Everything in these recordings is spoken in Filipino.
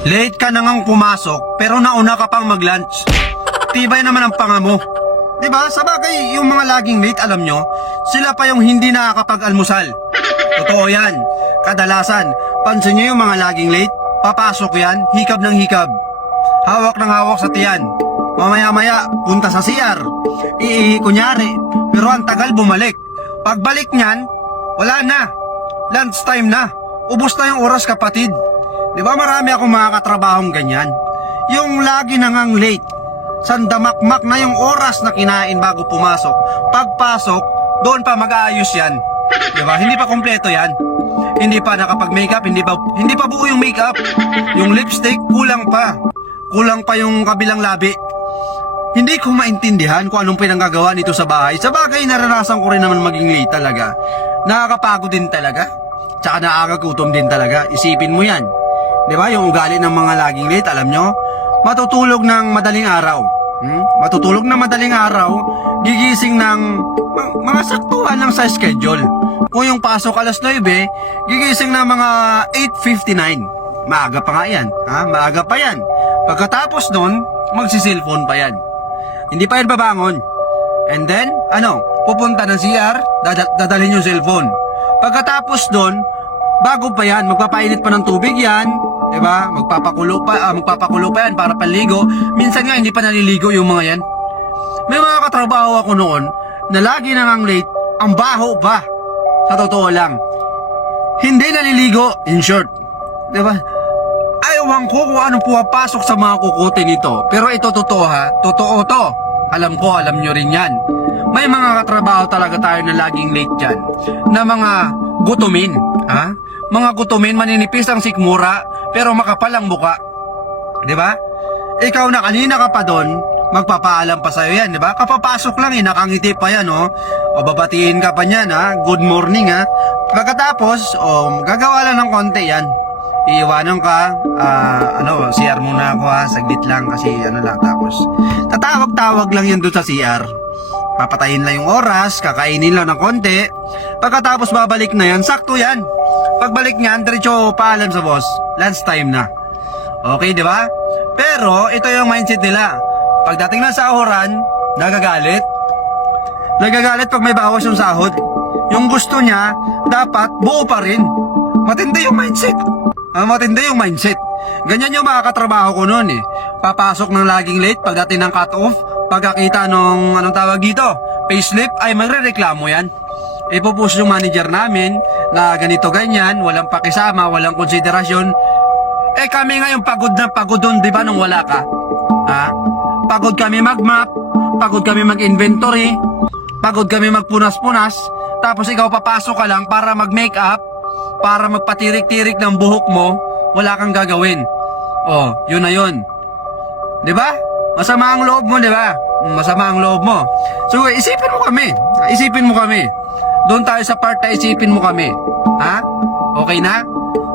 Late ka na ngang pumasok, pero nauna ka pang mag-lunch. Tibay naman ang panga mo. Diba? Sa bagay, yung mga laging late, alam nyo, sila pa yung hindi nakakapag-almusal. Totoo yan. Kadalasan, pansin nyo yung mga laging late, papasok yan, hikab ng hikab. Hawak ng hawak sa tiyan. Mamaya-maya, punta sa CR. Iihi kunyari, pero ang tagal bumalik. Pagbalik niyan, wala na. Lunch time na. Ubos na yung oras, kapatid. Di ba marami akong mga katrabahong ganyan? Yung lagi nangang late. Sandamakmak na yung oras na kinain bago pumasok. Pagpasok, doon pa mag-aayos yan. Di ba? Hindi pa kompleto yan. Hindi pa nakapag-makeup, hindi pa buo yung makeup. Yung lipstick, kulang pa. Kulang pa yung kabilang labi. Hindi ko maintindihan kung anong pinanggagawa nito sa bahay. Sa bagay, naranasan ko rin naman maging late talaga. Nakakapagod din talaga. Tsaka nakakagutom din talaga. Isipin mo yan. Di ba? Yung ugali ng mga laging late, alam nyo? Matutulog ng madaling araw. Matutulog ng madaling araw, gigising ng mga saktuhan lang sa schedule. Kung yung pasok alas 9, gigising ng mga 8:59. Maaga pa nga yan. Maaga pa yan. Pagkatapos nun, magsisilphone pa yan. Hindi pa yan babangon. And then, pupunta ng CR, dadalhin yung cellphone. Pagkatapos nun, bago pa yan, magpapainit pa ng tubig yan, diba? Magpapakulo pa yan para panligo. Minsan nga hindi pa naliligo yung mga yan. May mga katrabaho ako noon na lagi nang late, ang baho pa. Sa totoo lang. Hindi naliligo, in short. Diba? Ayawan ko kung anong pumapasok sa mga kukote nito. Pero ito totoo ha. Totoo to. Alam ko, alam nyo rin yan. May mga katrabaho talaga tayo na laging late dyan. Na mga gutumin. Mga gutumin, maninipis ang sikmura, pero makapal ang muka. Diba? Ikaw na kanina ka pa doon, magpapaalam pa sa'yo yan, diba? Kapapasok lang nakangiti pa yan, O babatiin ka pa niyan, Good morning, Pagkatapos, gagawa lang ng konti yan. Iiwanan ka, CR muna ako, saglit lang kasi tapos tatawag-tawag lang yan doon sa CR. Papatayin lang yung oras, kakainin lang ng konti. Pagkatapos babalik na yan, sakto yan. Pagbalik niyan, diretso paalam sa boss. Lunch time na. Okay, di ba? Pero ito yung mindset nila. Pagdating ng sahuran, nagagalit. Nagagalit pag may bawas yung sahod. Yung gusto niya, dapat buo pa rin. Matindi yung mindset. Matindi yung mindset. Ganyan yung mga katrabaho ko noon Papasok ng laging late pagdating ng cut-off. Pagkakita nung payslip, ay magre-reklamo yan. Ipopost yung manager namin na ganito ganyan, walang pakisama, walang konsiderasyon. Kami ngayon pagod na pagod doon, di ba, nung wala ka? Pagod kami mag-map, pagod kami mag-inventory, pagod kami magpunas-punas, tapos ikaw papasok ka lang para mag-makeup, para magpatirik-tirik ng buhok mo, wala kang gagawin. Yun na yun. Di ba? Masama ang loob mo, di ba? Masama ang loob mo. So, isipin mo kami. Isipin mo kami. Doon tayo sa part na isipin mo kami. Okay na?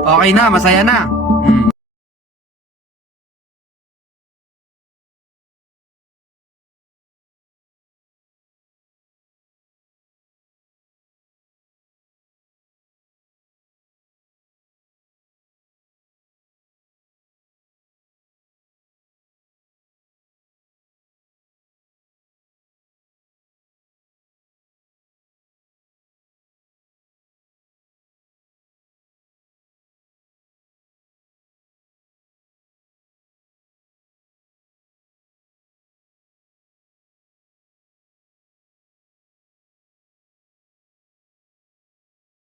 Okay na, masaya na.